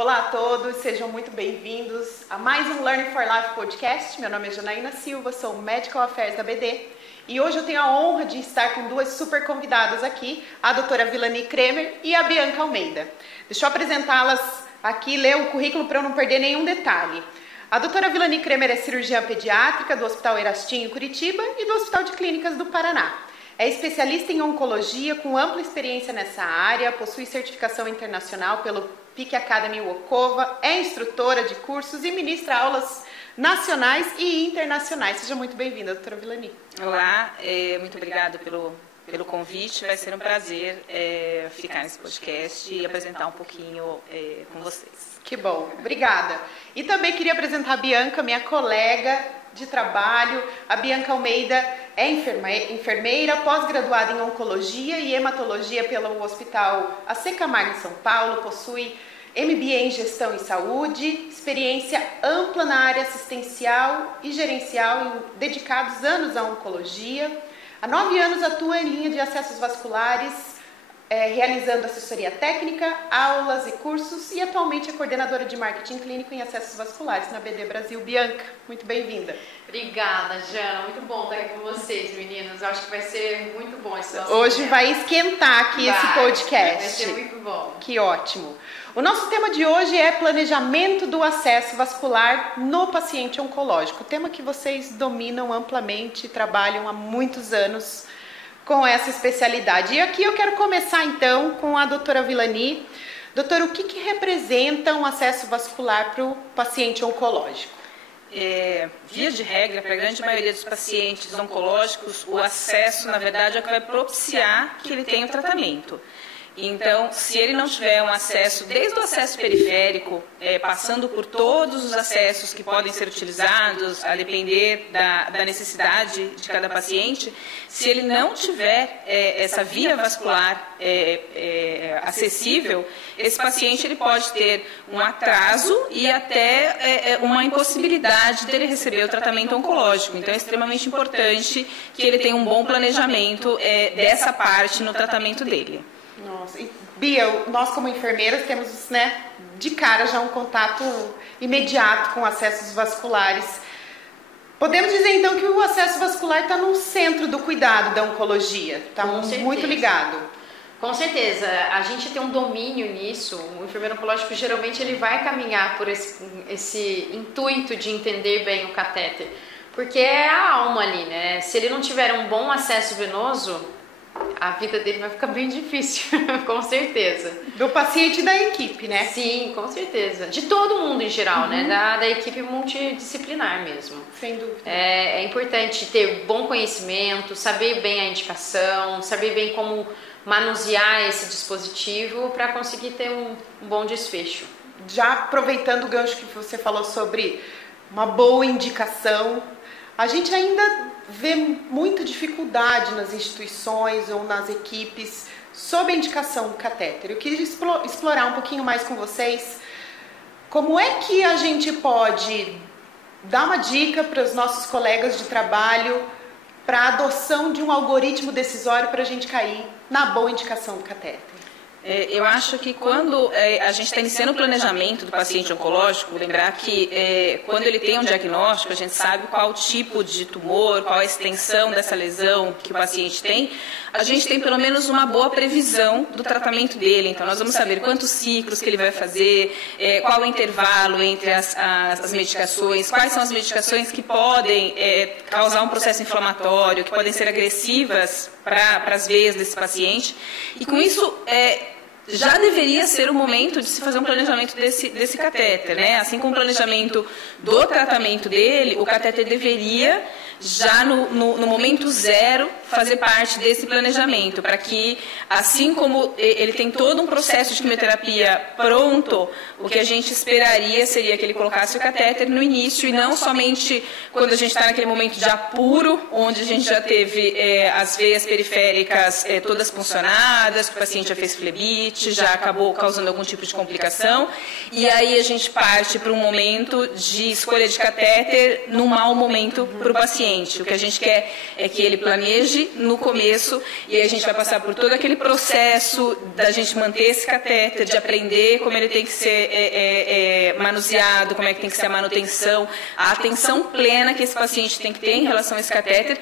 Olá a todos, sejam muito bem-vindos a mais um Learning for Life podcast. Meu nome é Janaína Silva, sou Medical Affairs da BD e hoje eu tenho a honra de estar com duas super convidadas aqui, a doutora Vilani Kremer e a Bianca Almeida. Deixa eu apresentá-las aqui, ler o currículo para eu não perder nenhum detalhe. A doutora Vilani Kremer é cirurgiã pediátrica do Hospital Erastinho Curitiba e do Hospital de Clínicas do Paraná. É especialista em oncologia com ampla experiência nessa área, possui certificação internacional pelo PIC Academy Wokova, é instrutora de cursos e ministra aulas nacionais e internacionais. Seja muito bem-vinda, doutora Vilani. Olá, muito obrigada pelo convite. Vai ser um prazer ficar nesse podcast e apresentar um pouquinho com vocês. Que bom, obrigada. E também queria apresentar a Bianca, minha colega de trabalho. A Bianca Almeida é enfermeira, pós-graduada em oncologia e hematologia pelo Hospital AC Camargo em São Paulo, possui MBA em gestão e saúde, experiência ampla na área assistencial e gerencial, dedicados anos à oncologia. Há 9 anos atua em linha de acessos vasculares, realizando assessoria técnica, aulas e cursos, e atualmente é coordenadora de marketing clínico em acessos vasculares na BD Brasil. Bianca, muito bem-vinda. Obrigada, Jana. Muito bom estar aqui com vocês, meninas. Eu acho que vai ser muito bom esse nosso Hoje tema. vai esquentar aqui esse podcast. Vai ser muito bom. Que ótimo. O nosso tema de hoje é planejamento do acesso vascular no paciente oncológico. Tema que vocês dominam amplamente, trabalham há muitos anos com essa especialidade. E aqui eu quero começar então com a doutora Vilani. Doutora, o que representa um acesso vascular para o paciente oncológico? Via de regra, para a grande maioria dos pacientes oncológicos, o acesso, na verdade, é o que vai propiciar que ele tenha o tratamento. Então, se ele não tiver um acesso, desde o acesso periférico, passando por todos os acessos que podem ser utilizados, a depender da necessidade de cada paciente, se ele não tiver essa via vascular acessível, esse paciente ele pode ter um atraso e até uma impossibilidade dele receber o tratamento oncológico. Então, é extremamente importante que ele tenha um bom planejamento dessa parte no tratamento dele. Nossa, e Bia, nós como enfermeiras temos, de cara já um contato imediato com acessos vasculares. Podemos dizer então que o acesso vascular está no centro do cuidado da oncologia, está muito ligado. Com certeza, a gente tem um domínio nisso. O enfermeiro oncológico geralmente ele vai caminhar por esse intuito de entender bem o catéter, porque é a alma ali, né? Se ele não tiver um bom acesso venoso, a vida dele vai ficar bem difícil, com certeza. Do paciente e da equipe, né? Sim, com certeza. De todo mundo em geral, né? Da equipe multidisciplinar mesmo. Sem dúvida. É importante ter bom conhecimento, saber bem a indicação, saber bem como manusear esse dispositivo para conseguir ter um bom desfecho. Já aproveitando o gancho que você falou sobre uma boa indicação, a gente ainda vê muita dificuldade nas instituições ou nas equipes sobre a indicação do catéter. Eu queria explorar um pouquinho mais com vocês como é que a gente pode dar uma dica para os nossos colegas de trabalho para a adoção de um algoritmo decisório para a gente cair na boa indicação do catéter. Eu acho que quando a gente está iniciando o planejamento do paciente oncológico, lembrar que quando ele tem um diagnóstico, a gente sabe qual o tipo de tumor, qual a extensão dessa lesão que o paciente tem, a gente tem pelo menos uma boa previsão do tratamento dele. Então, nós vamos saber quantos ciclos que ele vai fazer, qual o intervalo entre as medicações, quais são as medicações que podem causar um processo inflamatório, que podem ser agressivas para as veias desse paciente. E com isso, já deveria ser o momento de se fazer um planejamento desse catéter, né? Assim como o planejamento do tratamento dele, o catéter deveria, já no momento zero, fazer parte desse planejamento, para que, assim como ele tem todo um processo de quimioterapia pronto, o que a gente esperaria seria que ele colocasse o catéter no início e não somente quando a gente está naquele momento de apuro, onde a gente já teve as veias periféricas todas funcionadas, que o paciente já fez flebite, conjuntivite já acabou causando algum tipo de complicação, e aí a gente parte para um momento de escolha de catéter num mau momento para o paciente. O que a gente quer é que ele planeje no começo, e aí a gente vai passar por todo aquele processo da gente manter esse catéter, de aprender como ele tem que ser manuseado, como é que tem que ser a manutenção, a atenção plena que esse paciente tem que ter em relação a esse catéter,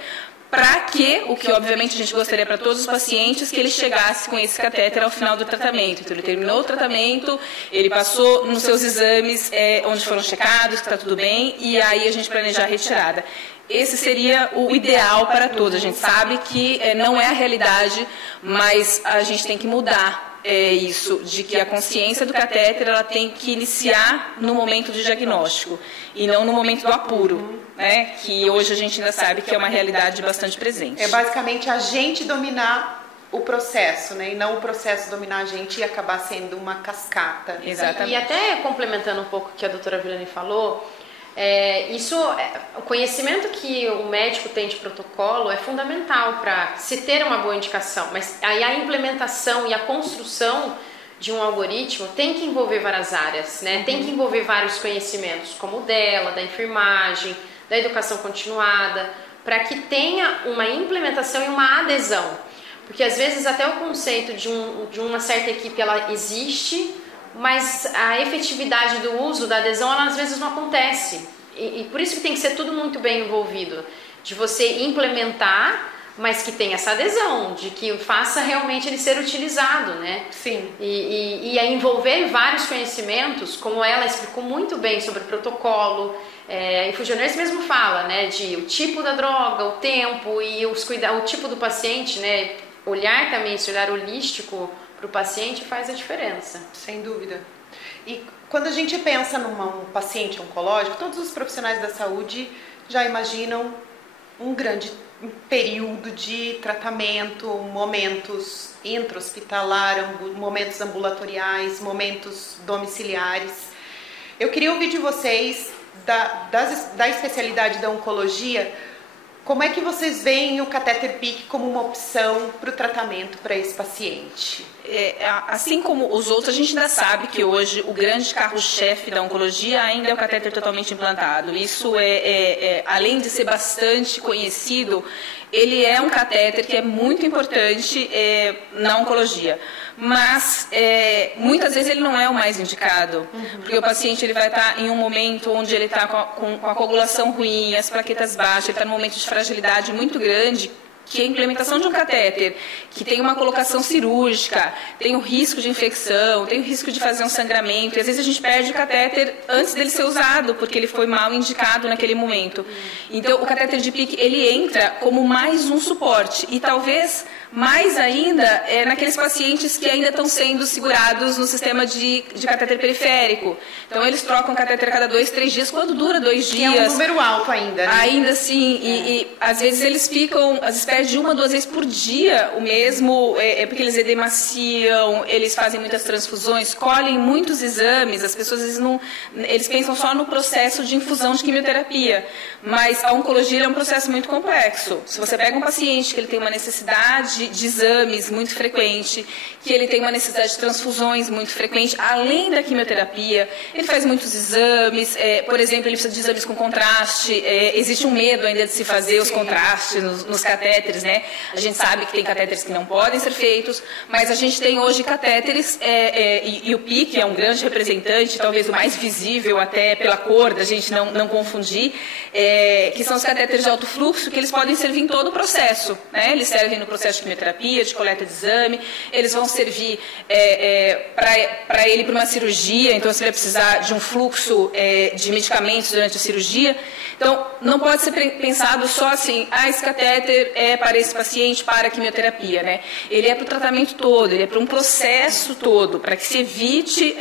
para que, o que obviamente a gente gostaria para todos os pacientes, que ele chegasse com esse catéter ao final do tratamento. Então ele terminou o tratamento, ele passou nos seus exames, onde foram checados, que está tudo bem, e aí a gente planejar a retirada. Esse seria o ideal para todos. A gente sabe que não é a realidade, mas a gente tem que mudar isso, de que a consciência do catéter ela tem que iniciar no momento de diagnóstico e não no momento do apuro, né? Que hoje a gente ainda sabe que é uma realidade bastante presente. É basicamente a gente dominar o processo, né? E não o processo dominar a gente e acabar sendo uma cascata. Exatamente. E até complementando um pouco o que a doutora Vilani falou, o conhecimento que o médico tem de protocolo é fundamental para se ter uma boa indicação, mas aí a implementação e a construção de um algoritmo tem que envolver várias áreas, né? Tem que envolver vários conhecimentos, como o dela, da enfermagem, da educação continuada, para que tenha uma implementação e uma adesão, porque às vezes até o conceito de uma certa equipe ela existe, mas a efetividade do uso, da adesão, ela às vezes não acontece. E por isso que tem que ser tudo muito bem envolvido. De você implementar, mas que tenha essa adesão, de que faça realmente ele ser utilizado, né? Sim. E envolver vários conhecimentos, como ela explicou muito bem sobre o protocolo. E Fusioners mesmo fala, né? De o tipo da droga, o tempo e o tipo do paciente, né? Olhar também, esse olhar holístico para o paciente faz a diferença. Sem dúvida. E quando a gente pensa num paciente oncológico, todos os profissionais da saúde já imaginam um grande período de tratamento, momentos intra-hospitalar, momentos ambulatoriais, momentos domiciliares. Eu queria ouvir de vocês, da especialidade da oncologia, como é que vocês veem o catéter PICC como uma opção para o tratamento para esse paciente? Assim como os outros, a gente ainda sabe que hoje o grande carro-chefe da oncologia ainda é o catéter totalmente implantado. Isso além de ser bastante conhecido, ele é um catéter que é muito importante na oncologia. Mas muitas vezes ele não é o mais indicado, porque o paciente ele vai estar em um momento onde ele está com a coagulação ruim, as plaquetas baixas, ele está num momento de fragilidade muito grande, que a implementação de um catéter que tem uma colocação cirúrgica, tem o risco de infecção, tem o risco de fazer um sangramento, e às vezes a gente perde o catéter antes dele ser usado, porque ele foi mal indicado naquele momento. Então o catéter de PICC ele entra como mais um suporte, e talvez mais ainda naqueles pacientes que ainda estão sendo segurados no sistema de catéter periférico. Então eles trocam catéter a cada 2, 3 dias, quando dura 2 dias. Que é um número alto ainda, né? Ainda assim, e às vezes eles ficam, às vezes perde 1, 2 vezes por dia o mesmo, porque eles edemaciam, eles fazem muitas transfusões, colhem muitos exames, as pessoas às vezes eles pensam só no processo de infusão de quimioterapia, mas a oncologia é um processo muito complexo. Se você pega um paciente que ele tem uma necessidade de exames muito frequente, que ele tem uma necessidade de transfusões muito frequente, além da quimioterapia, ele faz muitos exames, por exemplo, ele precisa de exames com contraste, existe um medo ainda de se fazer os contrastes nos catéteres, né? A gente sabe que tem catéteres que não podem ser feitos, mas a gente tem hoje catéteres, e o PICC é um grande representante, talvez o mais visível até pela cor, da gente não confundir, que são os catéteres de alto fluxo, que eles podem servir em todo o processo, né? Eles servem no processo de quimioterapia, de coleta de exame, eles vão servir para ele para uma cirurgia, então se ele precisar de um fluxo de medicamentos durante a cirurgia. Então, não pode ser pensado só assim, esse catéter é para esse paciente, para a quimioterapia, né? Ele é para o tratamento todo, ele é para um processo todo, para que se evite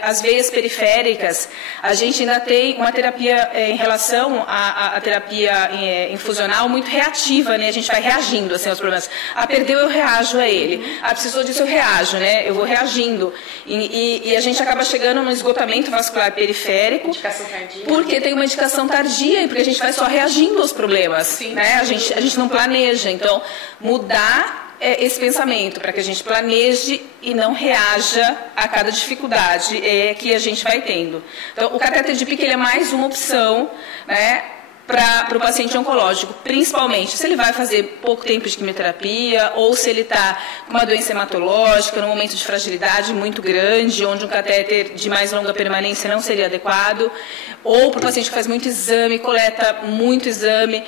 as veias periféricas. A gente ainda tem uma terapia em relação à terapia infusional muito reativa, né? A gente vai reagindo assim, aos problemas. Perdeu, eu reajo a ele. Precisou disso, eu reajo, né? Eu vou reagindo. E a gente acaba chegando no esgotamento vascular periférico, Indicação tardia. Porque tem uma indicação tardia, e porque a gente vai só reagindo aos problemas. Sim. Né? A gente não planeja. Então, mudar esse pensamento, para que a gente planeje e não reaja a cada dificuldade que a gente vai tendo. Então, o catéter de PICC ele é mais uma opção, né, para o paciente oncológico, principalmente se ele vai fazer pouco tempo de quimioterapia ou se ele está com uma doença hematológica, num momento de fragilidade muito grande, onde um catéter de mais longa permanência não seria adequado, ou para o paciente que faz muito exame, coleta muito exame,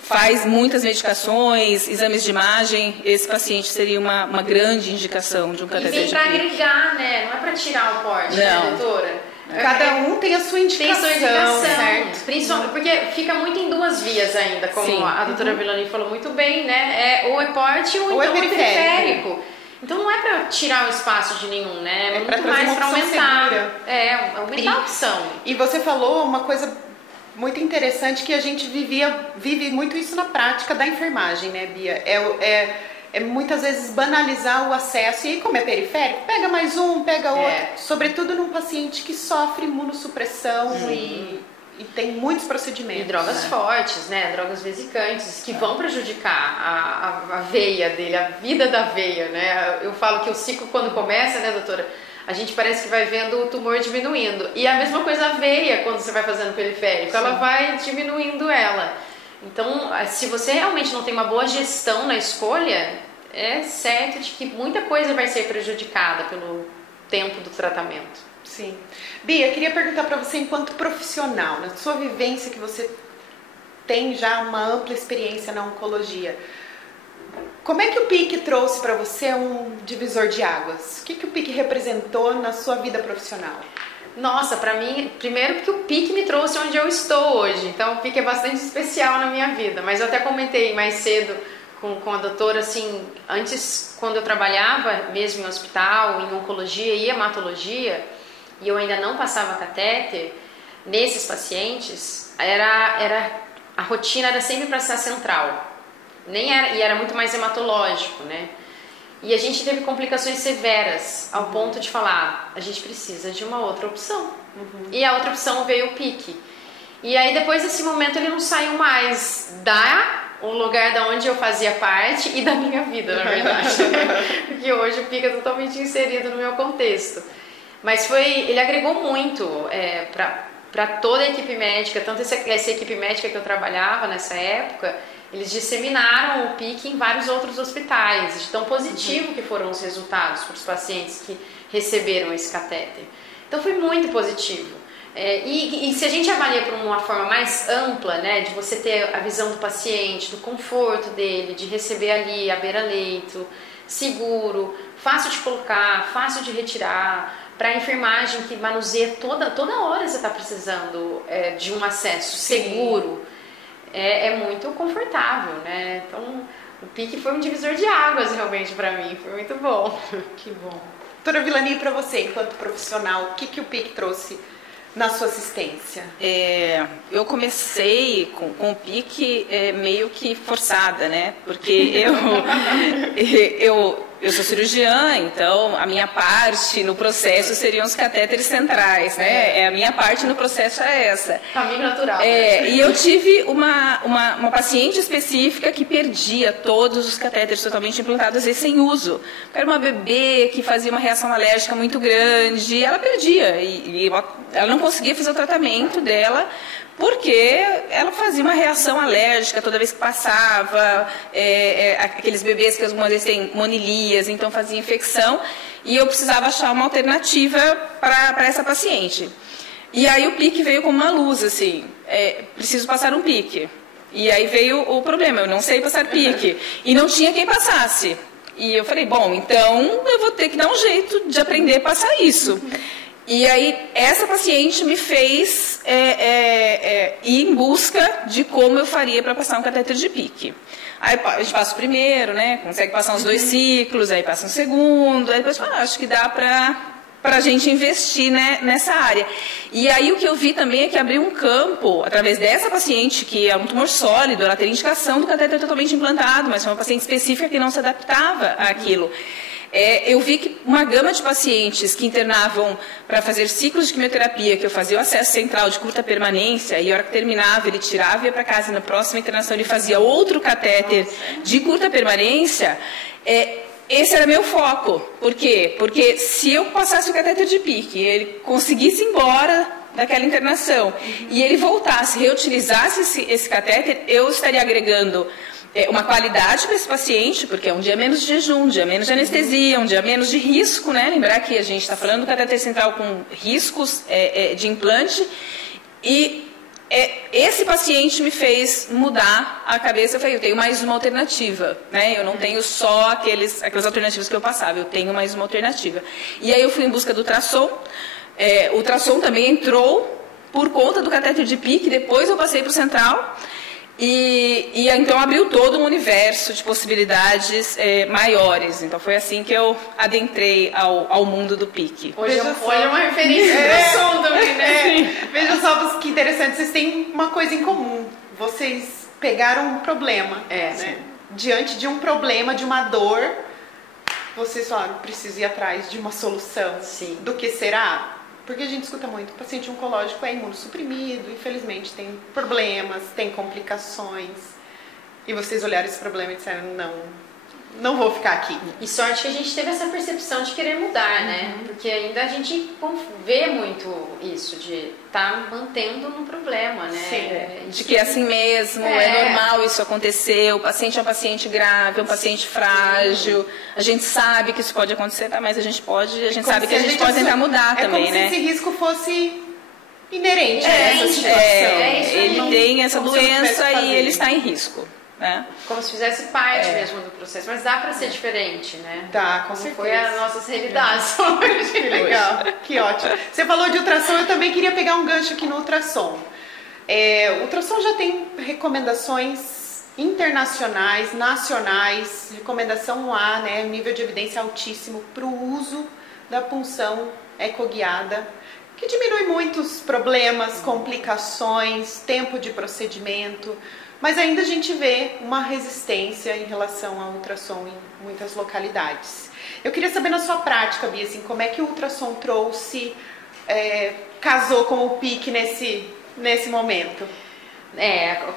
faz muitas medicações, exames de imagem, esse paciente seria uma grande indicação de um catéter de PICC. E vem para agregar, né? Não é para tirar o corte, não, né, doutora? Cada um tem a sua indicação, certo? Principalmente porque fica muito em duas vias ainda, como Sim. a doutora Villani falou muito bem, né? Ou é porte ou então é periférico. Então não é para tirar o espaço de nenhum, né? É muito mais para aumentar. Aumentar a opção. E você falou uma coisa muito interessante que a gente vive muito isso na prática da enfermagem, né, Bia? É muitas vezes banalizar o acesso. E aí, como é periférico, pega mais um, pega outro. Sobretudo num paciente que sofre imunossupressão e tem muitos procedimentos. E drogas fortes, né? Drogas vesicantes, que vão prejudicar a veia dele, a vida da veia, né? Eu falo que o ciclo, quando começa, né, doutora? A gente parece que vai vendo o tumor diminuindo. E a mesma coisa a veia, quando você vai fazendo periférico. Sim. Ela vai diminuindo ela. Então, se você realmente não tem uma boa gestão na escolha, é certo de que muita coisa vai ser prejudicada pelo tempo do tratamento. Sim. Bia, queria perguntar para você, enquanto profissional, na sua vivência que você tem já uma ampla experiência na oncologia, como é que o PICC trouxe para você um divisor de águas? O que o PICC representou na sua vida profissional? Nossa, para mim, primeiro porque o PICC me trouxe onde eu estou hoje, então o PICC é bastante especial na minha vida, mas eu até comentei mais cedo com a doutora, assim, antes, quando eu trabalhava mesmo em hospital, em oncologia e hematologia, e eu ainda não passava catéter, nesses pacientes, a rotina era sempre para ser central, e era muito mais hematológico, né? E a gente teve complicações severas, ao ponto de falar, a gente precisa de uma outra opção. E a outra opção veio o PICC. E aí depois desse momento ele não saiu mais o lugar da onde eu fazia parte e da minha vida, na verdade. Porque hoje o PICC é totalmente inserido no meu contexto. Mas ele agregou muito para toda a equipe médica, tanto essa equipe médica que eu trabalhava nessa época, eles disseminaram o PICC em vários outros hospitais, de tão positivo que foram os resultados para os pacientes que receberam esse catéter. Então foi muito positivo. E se a gente avalia por uma forma mais ampla, né, de você ter a visão do paciente, do conforto dele, de receber ali à beira-leito, seguro, fácil de colocar, fácil de retirar, para a enfermagem que manuseia toda hora você está precisando de um acesso seguro, é muito confortável, né? Então o PICC foi um divisor de águas realmente para mim, foi muito bom. Que bom. Doutora Villani, para você, enquanto profissional, o que o PICC trouxe na sua assistência? Eu comecei com o PICC meio que forçada, né? Porque eu sou cirurgiã, então a minha parte no processo seriam os catéteres centrais, né? A minha parte no processo é essa. Caminho natural. E eu tive uma paciente específica que perdia todos os catéteres totalmente implantados e sem uso. Era uma bebê que fazia uma reação alérgica muito grande, ela perdia e ela não conseguia fazer o tratamento dela, porque ela fazia uma reação alérgica toda vez que passava, aqueles bebês que algumas vezes têm monilias, então fazia infecção, e eu precisava achar uma alternativa para essa paciente. E aí o PICC veio como uma luz, assim, preciso passar um PICC. E aí veio o problema, eu não sei passar PICC, e não tinha quem passasse. E eu falei, bom, então eu vou ter que dar um jeito de aprender a passar isso. E aí, essa paciente me fez ir em busca de como eu faria para passar um catéter de PICC. Aí a gente passa o primeiro, né? Consegue passar uns 2 ciclos, aí passa um segundo, aí depois acho que dá para a gente investir, né, nessa área. E aí o que eu vi também é que abriu um campo, através dessa paciente, que é um tumor sólido, ela teria indicação do catéter totalmente implantado, mas foi uma paciente específica que não se adaptava àquilo. eu vi que uma gama de pacientes que internavam para fazer ciclos de quimioterapia, que eu fazia o acesso central de curta permanência, e a hora que terminava, ele tirava e ia para casa, e na próxima internação ele fazia outro catéter de curta permanência, esse era meu foco. Por quê? Porque se eu passasse o catéter de PICC, ele conseguisse ir embora daquela internação, e ele voltasse, reutilizasse esse catéter, eu estaria agregando uma qualidade para esse paciente, porque é um dia menos de jejum, um dia menos de anestesia, um dia menos de risco, né? Lembrar que a gente está falando do catéter central com riscos de implante, e esse paciente me fez mudar a cabeça. Eu falei, eu tenho mais uma alternativa, né? Eu não tenho só aquelas alternativas que eu passava, eu tenho mais uma alternativa. E aí eu fui em busca do ultrassom. O ultrassom também entrou por conta do catéter de PICC, depois eu passei para o central. E então abriu todo um universo de possibilidades maiores. Então foi assim que eu adentrei ao mundo do PICC. Hoje é uma referência do som também, né? Veja só que interessante, vocês têm uma coisa em comum. Vocês pegaram um problema, né? Diante de um problema, de uma dor, vocês falaram, preciso ir atrás de uma solução. Sim. Do que será? Porque a gente escuta muito, o paciente oncológico é imunossuprimido, infelizmente tem problemas, tem complicações. E vocês olharam esse problema e disseram, não vou ficar aqui. E sorte que a gente teve essa percepção de querer mudar, né? Porque ainda a gente vê muito isso, de estar mantendo um problema, né? Sim. De que é assim mesmo, é normal isso acontecer, o paciente é um paciente grave, é um paciente frágil, a gente sabe que isso pode acontecer, mas a gente sabe que a gente pode tentar mudar também, né? É como se esse risco fosse inerente a essa situação. Ele tem essa doença e ele está em risco. Né? Como se fizesse parte mesmo do processo, mas dá para ser diferente, né? Dá, com certeza. Foi as nossas realidades hoje. Que legal, que ótimo. Você falou de ultrassom, eu também queria pegar um gancho aqui no ultrassom. O ultrassom já tem recomendações internacionais, nacionais, recomendação A, né, nível de evidência altíssimo para o uso da punção ecoguiada, que diminui muitos problemas, complicações, tempo de procedimento. Mas ainda a gente vê uma resistência em relação ao ultrassom em muitas localidades. Eu queria saber na sua prática, Bia, assim, como é que o ultrassom casou com o PICC nesse momento?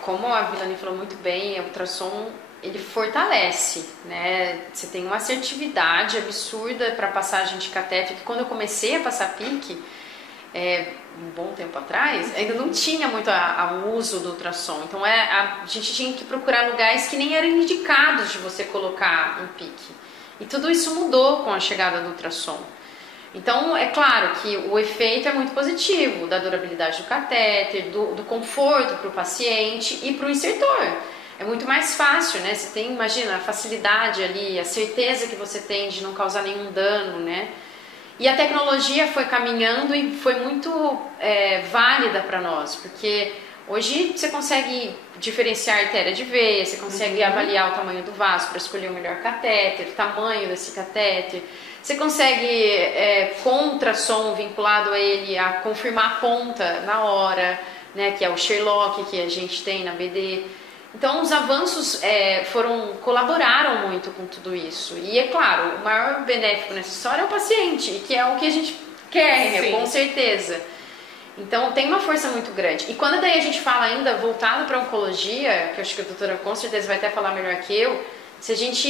Como a Vilani falou muito bem, o ultrassom ele fortalece, né? Você tem uma assertividade absurda para passagem de catéter, que quando eu comecei a passar PICC, um bom tempo atrás, ainda não tinha muito o uso do ultrassom. Então a gente tinha que procurar lugares que nem eram indicados de você colocar um PICC. E tudo isso mudou com a chegada do ultrassom. Então é claro que o efeito é muito positivo, da durabilidade do catéter, do conforto para o paciente e para o insertor. É muito mais fácil, né? Você tem, imagina, a facilidade ali, a certeza que você tem de não causar nenhum dano, né? E a tecnologia foi caminhando e foi muito válida para nós, porque hoje você consegue diferenciar a artéria de veia, você consegue avaliar o tamanho do vaso para escolher o melhor catéter, o tamanho desse catéter, você consegue, com ultrassom vinculado a ele, a confirmar a ponta na hora, né, que é o Sherlock que a gente tem na BD. Então os avanços colaboraram muito com tudo isso. E é claro, o maior benéfico nessa história é o paciente, que é o que a gente quer, né, com certeza. Então tem uma força muito grande. E quando daí a gente fala ainda voltado para a oncologia, que eu acho que a doutora com certeza vai até falar melhor que eu, se a gente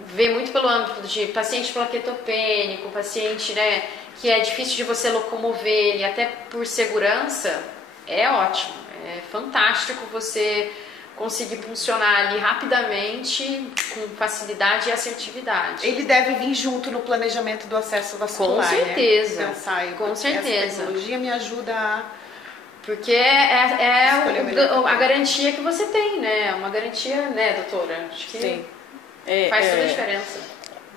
vê muito pelo âmbito de paciente plaquetopênico, paciente, né, que é difícil de você locomover ele, até por segurança, é ótimo. É fantástico você conseguir funcionar ali rapidamente, com facilidade e assertividade. Ele deve vir junto no planejamento do acesso vascular, com certeza, né? Pensar, com certeza. Essa tecnologia me ajuda a... Porque é a garantia que você tem, né? Uma garantia, né, doutora? Acho que sim. Faz toda a diferença.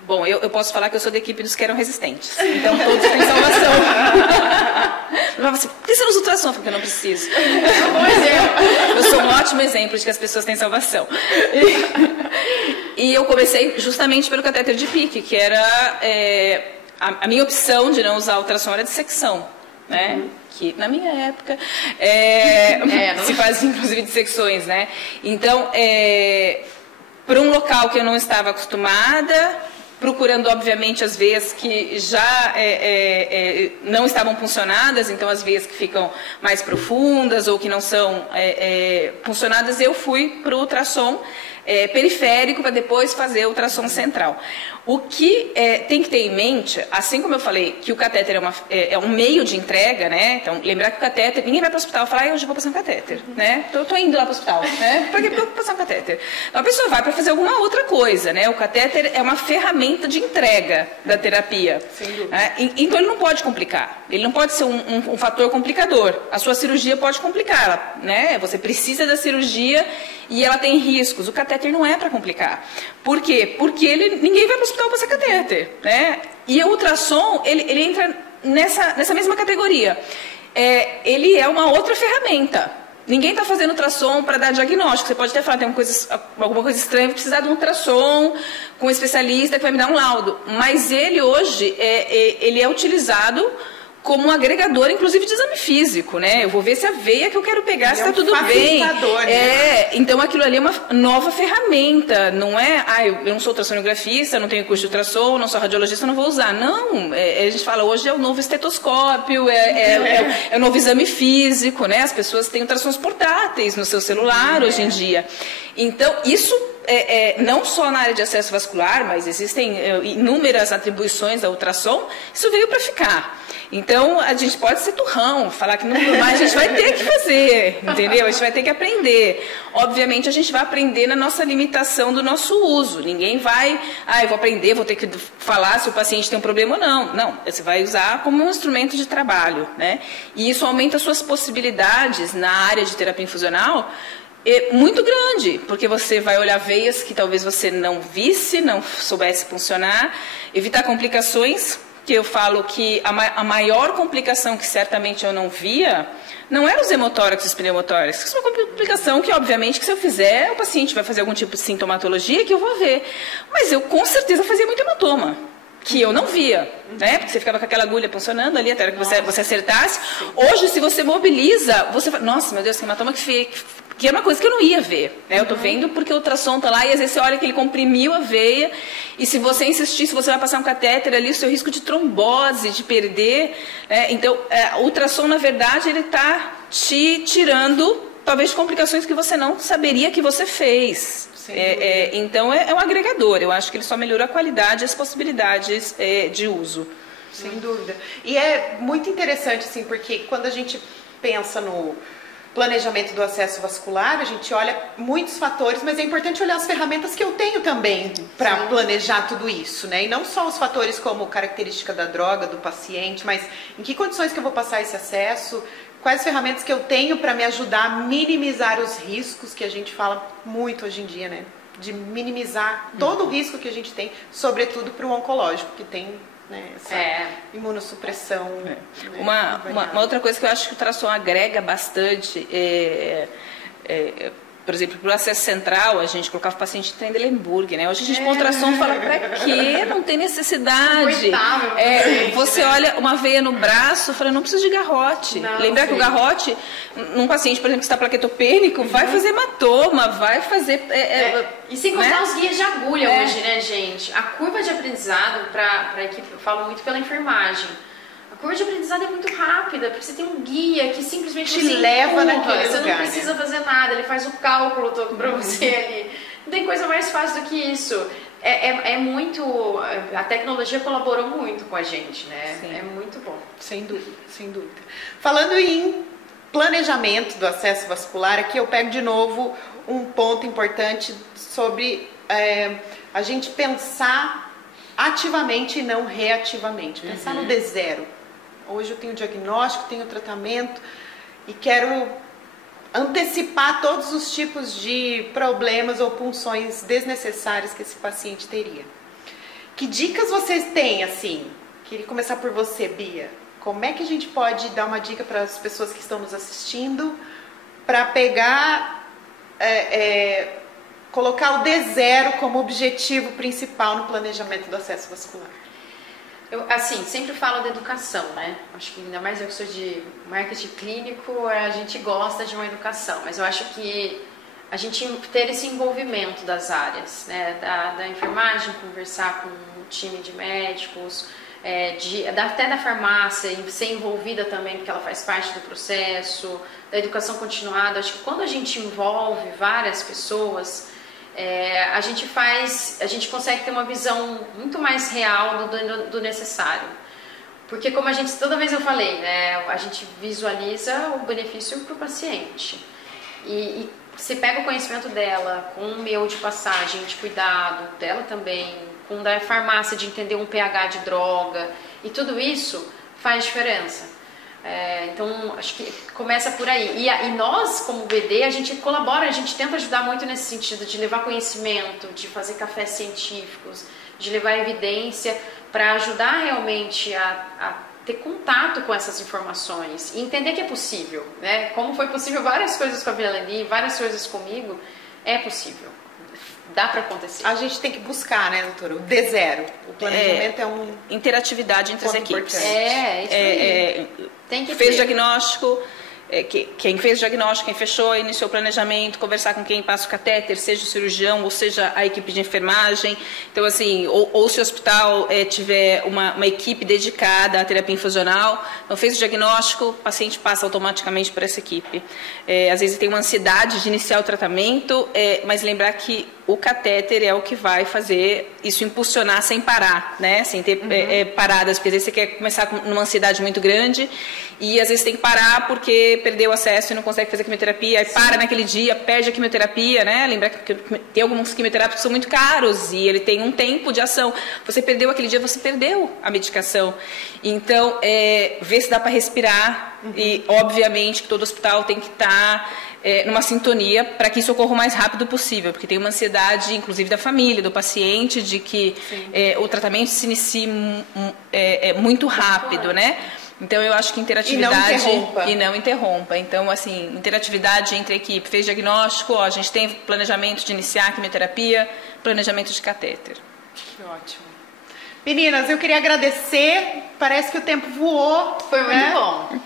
Bom, eu posso falar que eu sou da equipe dos que eram resistentes. Então todos têm salvação. Precisa nos ultrassom, porque eu não preciso. É um bom exemplo. Eu sou um ótimo exemplo de que as pessoas têm salvação. E eu comecei justamente pelo catéter de PICC, que era a minha opção de não usar ultrassom era dissecção, né? Que na minha época se fazia inclusive dissecções, né? Então, para um local que eu não estava acostumada, procurando, obviamente, as veias que já não estavam funcionadas, então as veias que ficam mais profundas ou que não são funcionadas, eu fui para o ultrassom periférico para depois fazer o ultrassom central. O que tem que ter em mente, assim como eu falei, que o catéter é um meio de entrega, né? Então, lembrar que o catéter, ninguém vai para o hospital e fala, hoje eu vou passar um catéter, né? Tô indo lá para o hospital, né? Para que eu vou passar um catéter? Então, a pessoa vai para fazer alguma outra coisa, né? O catéter é uma ferramenta de entrega da terapia. Sem dúvida. Né? Então, ele não pode complicar. Ele não pode ser um fator complicador. A sua cirurgia pode complicar, né? Você precisa da cirurgia e ela tem riscos. O catéter não é para complicar. Por quê? Porque ninguém vai para o hospital passar catéter, né? E o ultrassom, ele entra nessa mesma categoria. Ele é uma outra ferramenta. Ninguém está fazendo ultrassom para dar diagnóstico. Você pode até falar, tem alguma coisa estranha, vai precisar de um ultrassom com um especialista que vai me dar um laudo. Mas ele hoje, ele é utilizado como um agregador, inclusive de exame físico, né? Eu vou ver se a veia que eu quero pegar está tudo bem. Né? Então aquilo ali é uma nova ferramenta, não é, eu não sou ultrassonografista, não tenho curso de ultrassom, não sou radiologista, não vou usar. Não, a gente fala, hoje é o novo estetoscópio, é o novo exame físico, né? As pessoas têm ultrassons portáteis no seu celular hoje em dia. Então, isso não só na área de acesso vascular, mas existem inúmeras atribuições ao ultrassom, isso veio para ficar. Então, a gente pode ser turrão, falar que não, mas a gente vai ter que fazer, entendeu? A gente vai ter que aprender. Obviamente, a gente vai aprender na nossa limitação do nosso uso. Ninguém vai, eu vou aprender, vou ter que falar se o paciente tem um problema ou não. Não, você vai usar como um instrumento de trabalho, né? E isso aumenta as suas possibilidades na área de terapia infusional, muito grande, porque você vai olhar veias que talvez você não visse, não soubesse funcionar, evitar complicações, que eu falo que a maior complicação que certamente eu não via, não era os hemotórax e os pneumotórax, isso é uma complicação que, obviamente, que se eu fizer, o paciente vai fazer algum tipo de sintomatologia que eu vou ver, mas eu com certeza fazia muito hematoma, que eu não via, né? Porque você ficava com aquela agulha funcionando ali até que você acertasse. Hoje, se você mobiliza, você fala, nossa, meu Deus, que hematoma que é uma coisa que eu não ia ver, né? Eu tô vendo porque o ultrassom tá lá e às vezes você olha que ele comprimiu a veia e se você insistir, se você vai passar um catéter ali, o seu risco de trombose, de perder, né? Então, o ultrassom, na verdade, ele tá te tirando, talvez, complicações que você não saberia que você fez. Então, é um agregador. Eu acho que ele só melhora a qualidade e as possibilidades de uso. Sem dúvida. E é muito interessante, assim, porque quando a gente pensa no planejamento do acesso vascular, a gente olha muitos fatores, mas é importante olhar as ferramentas que eu tenho também para planejar tudo isso, né? E não só os fatores como característica da droga, do paciente, mas em que condições que eu vou passar esse acesso, quais ferramentas que eu tenho para me ajudar a minimizar os riscos, que a gente fala muito hoje em dia, né? De minimizar todo o risco que a gente tem, sobretudo para o oncológico, que tem, né, essa imunossupressão. Né, uma outra coisa que eu acho que o ultrassom agrega bastante por exemplo, para o acesso central, a gente colocava o paciente em Trendelenburg, né? Hoje a gente com ultrassom fala, para quê? Não tem necessidade. Você olha uma veia no braço, fala, não preciso de garrote. Lembrar que o garrote, num paciente, por exemplo, que está plaquetopênico, vai fazer hematoma, vai fazer... E sem contar os guias de agulha hoje, né, gente? A curva de aprendizado, para a equipe, eu falo muito pela enfermagem, a curva de aprendizado é muito rápida, porque você tem um guia que simplesmente te leva naquele lugar. Você não precisa fazer nada, ele faz o cálculo todo para você ali. Não tem coisa mais fácil do que isso. É muito... A tecnologia colaborou muito com a gente, né? Sim. É muito bom. Sem dúvida, sem dúvida. Falando em planejamento do acesso vascular, aqui eu pego de novo um ponto importante sobre a gente pensar ativamente e não reativamente. Pensar no D0. Hoje eu tenho diagnóstico, tenho tratamento e quero antecipar todos os tipos de problemas ou punções desnecessárias que esse paciente teria. Que dicas vocês têm, assim? Queria começar por você, Bia. Como é que a gente pode dar uma dica para as pessoas que estão nos assistindo para pegar, colocar o D0 como objetivo principal no planejamento do acesso vascular? Eu, assim, sempre falo da educação, né? Acho que ainda mais eu que sou de marketing clínico, a gente gosta de uma educação, mas eu acho que a gente ter esse envolvimento das áreas, né? Da enfermagem, conversar com time de médicos, até da farmácia, e ser envolvida também, porque ela faz parte do processo, da educação continuada. Acho que quando a gente envolve várias pessoas, a gente consegue ter uma visão muito mais real do necessário. Porque como toda vez eu falei, né, a gente visualiza o benefício para o paciente. E você pega o conhecimento dela, com o meu de passagem, de cuidado, dela também, com da farmácia de entender um pH de droga, e tudo isso faz diferença. Então, acho que começa por aí. E nós, como BD, a gente colabora, a gente tenta ajudar muito nesse sentido, de levar conhecimento, de fazer cafés científicos, de levar evidência para ajudar realmente a ter contato com essas informações e entender que é possível, né? Como foi possível várias coisas com a Vilani, várias coisas comigo, é possível. Dá para acontecer. A gente tem que buscar, né, doutora? O D0. O planejamento é um... Interatividade entre as equipes. Isso aí. Tem que fez ter. Diagnóstico, quem fez o diagnóstico, quem fechou, iniciou o planejamento, conversar com quem passa o catéter, seja o cirurgião ou seja a equipe de enfermagem. Então, assim, ou se o hospital tiver uma equipe dedicada à terapia infusional, não fez o diagnóstico, o paciente passa automaticamente para essa equipe. Às vezes tem uma ansiedade de iniciar o tratamento, mas lembrar que o catéter é o que vai fazer isso impulsionar sem parar, né? Sem ter paradas, porque às vezes você quer começar com uma ansiedade muito grande e às vezes tem que parar porque perdeu o acesso e não consegue fazer quimioterapia, aí para naquele dia, perde a quimioterapia, né? Lembrar que tem alguns quimioterápicos que são muito caros e ele tem um tempo de ação. Você perdeu aquele dia, você perdeu a medicação. Então, ver se dá para respirar e, obviamente, que todo hospital tem que estar numa sintonia para que isso ocorra o mais rápido possível, porque tem uma ansiedade, inclusive da família, do paciente, de que o tratamento se inicie muito rápido, né? Então, eu acho que interatividade... E não interrompa. Então, assim, interatividade entre a equipe. Fez diagnóstico, a gente tem planejamento de iniciar a quimioterapia, planejamento de catéter. Que ótimo. Meninas, eu queria agradecer. Parece que o tempo voou. Foi muito bom.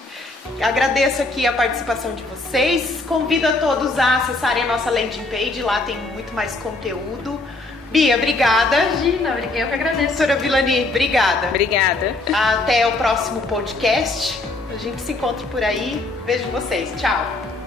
Agradeço aqui a participação de vocês. Convido a todos a acessarem a nossa landing page. Lá tem muito mais conteúdo. Bia, obrigada. Imagina, eu que agradeço. Doutora Vilani, obrigada. Obrigada. Até o próximo podcast. A gente se encontra por aí. Vejo vocês. Tchau.